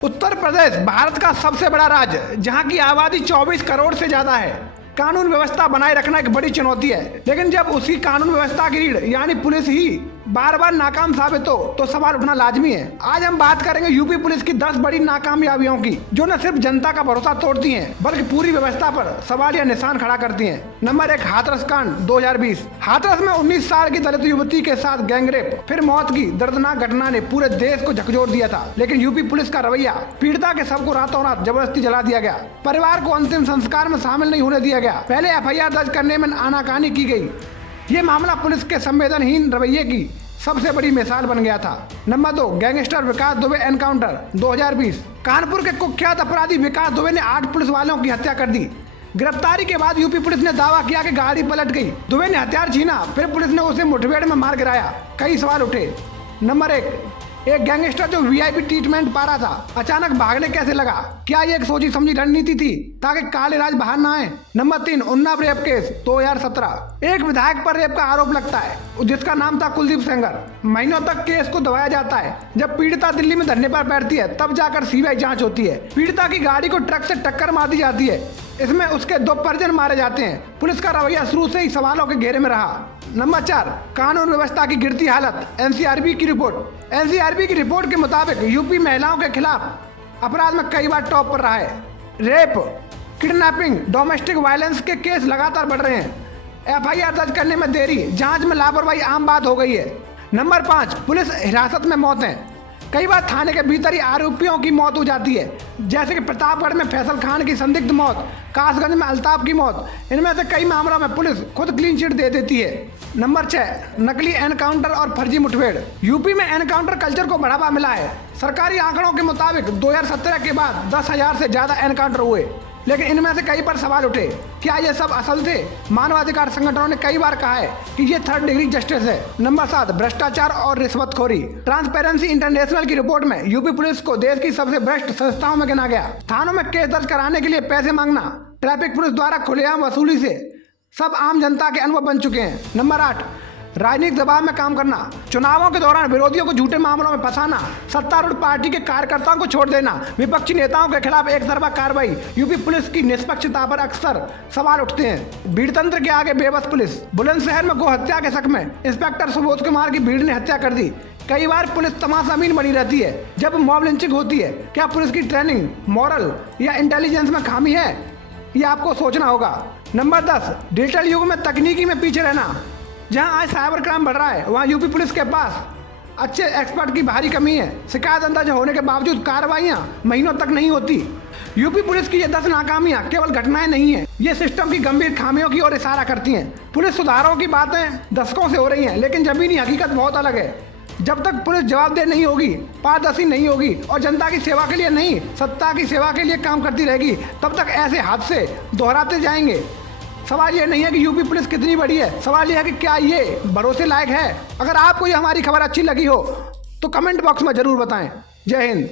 उत्तर प्रदेश भारत का सबसे बड़ा राज्य, जहां की आबादी 24 करोड़ से ज्यादा है। कानून व्यवस्था बनाए रखना एक बड़ी चुनौती है, लेकिन जब उसकी कानून व्यवस्था की रीढ़ यानी पुलिस ही बार बार नाकाम साबित हो तो सवाल उठना लाजमी है। आज हम बात करेंगे यूपी पुलिस की 10 बड़ी नाकामयाबियों की, जो न सिर्फ जनता का भरोसा तोड़ती हैं, बल्कि पूरी व्यवस्था पर सवाल या निशान खड़ा करती हैं। नंबर 1, हाथरस कांड 2020। हाथरस में 19 साल की दलित युवती के साथ गैंगरेप फिर मौत की दर्दनाक घटना ने पूरे देश को झकझोर दिया था। लेकिन यूपी पुलिस का रवैया, पीड़िता के शव को रातों रात जबरदस्ती जला दिया गया, परिवार को अंतिम संस्कार में शामिल नहीं होने दिया गया, पहले FIR दर्ज करने में आनाकानी की गई। ये मामला पुलिस के संवेदनहीन रवैये की सबसे बड़ी मिसाल बन गया था। नंबर 2, गैंगस्टर विकास दुबे एनकाउंटर 2020। कानपुर के कुख्यात अपराधी विकास दुबे ने 8 पुलिस वालों की हत्या कर दी। गिरफ्तारी के बाद यूपी पुलिस ने दावा किया कि गाड़ी पलट गई। दुबे ने हथियार छीना, फिर पुलिस ने उसे मुठभेड़ में मार गिराया। कई सवाल उठे। नंबर 1, एक गैंगस्टर जो VIP ट्रीटमेंट पा रहा था, अचानक भागने कैसे लगा? क्या ये एक सोची समझी रणनीति थी ताकि काले राज बाहर ना आए? Number 3, Unnao rape case 2017। एक विधायक पर रेप का आरोप लगता है, जिसका नाम था कुलदीप सेंगर। महीनों तक केस को दबाया जाता है। जब पीड़िता दिल्ली में धरने पर बैठती है, तब जाकर CBI जांच होती है। पीड़िता की गाड़ी को ट्रक से टक्कर मार दी जाती है। इसमें उसके 2 परिजन मारे जाते हैं। पुलिस का रवैया शुरू से ही सवालों के घेरे में रहा। नंबर 4, कानून व्यवस्था की गिरती हालत। NCRB की रिपोर्ट। NCRB की रिपोर्ट के मुताबिक यूपी महिलाओं के खिलाफ अपराध में कई बार टॉप पर रहा है। रेप, किडनैपिंग, डोमेस्टिक वायलेंस के केस लगातार बढ़ रहे हैं। FIR दर्ज करने में देरी, जांच में लापरवाही आम बात हो गई है। नंबर 5, पुलिस हिरासत में मौतें। कई बार थाने के भीतर ही आरोपियों की मौत हो जाती है, जैसे कि प्रतापगढ़ में फैसल खान की संदिग्ध मौत, कासगंज में अल्ताफ की मौत। इनमें से कई मामलों में पुलिस खुद क्लीन चिट दे देती है। नंबर 6, नकली एनकाउंटर और फर्जी मुठभेड़। यूपी में एनकाउंटर कल्चर को बढ़ावा मिला है। सरकारी आंकड़ों के मुताबिक 2017 के बाद 10,000 से ज्यादा एनकाउंटर हुए, लेकिन इनमें से कई पर सवाल उठे। क्या ये सब असल थे? मानवाधिकार संगठनों ने कई बार कहा है कि ये 3rd डिग्री जस्टिस है। नंबर 7, भ्रष्टाचार और रिश्वतखोरी। ट्रांसपेरेंसी इंटरनेशनल की रिपोर्ट में यूपी पुलिस को देश की सबसे भ्रष्ट संस्थाओं में गिना गया। थानों में केस दर्ज कराने के लिए पैसे मांगना, ट्रैफिक पुलिस द्वारा खुलेआम वसूली से सब आम जनता के अनुभव बन चुके हैं। नंबर 8, राजनीतिक दबाव में काम करना। चुनावों के दौरान विरोधियों को झूठे मामलों में फंसाना, सत्तारूढ़ पार्टी के कार्यकर्ताओं को छोड़ देना, विपक्षी नेताओं के खिलाफ एक तरफा कार्रवाई। यूपी पुलिस की निष्पक्षता पर अक्सर सवाल उठते हैं। भीड़ तंत्र के आगे बेबस पुलिस। बुलंदशहर में गो हत्या के शक में इंस्पेक्टर सुबोध कुमार की भीड़ ने हत्या कर दी। कई बार पुलिस तमाशाबीन बनी रहती है जब मॉब लिंचिंग होती है। क्या पुलिस की ट्रेनिंग, मॉरल या इंटेलिजेंस में खामी है? ये आपको सोचना होगा। नंबर 10, डिजिटल युग में तकनीकी में पीछे रहना। जहां आज साइबर क्राइम बढ़ रहा है, वहां यूपी पुलिस के पास अच्छे एक्सपर्ट की भारी कमी है। शिकायत अंदर होने के बावजूद कार्रवाइयां महीनों तक नहीं होती। यूपी पुलिस की ये 10 नाकामियां केवल घटनाएं नहीं है, ये सिस्टम की गंभीर खामियों की ओर इशारा करती हैं। पुलिस सुधारों की बातें दशकों से हो रही हैं, लेकिन जमीनी हकीकत बहुत अलग है। जब तक पुलिस जवाबदेह नहीं होगी, पारदर्शी नहीं होगी और जनता की सेवा के लिए नहीं, सत्ता की सेवा के लिए काम करती रहेगी, तब तक ऐसे हादसे दोहराते जाएंगे। सवाल ये नहीं है कि यूपी पुलिस कितनी बड़ी है, सवाल ये है कि क्या ये भरोसे लायक है। अगर आपको ये हमारी खबर अच्छी लगी हो तो कमेंट बॉक्स में जरूर बताएं। जय हिंद।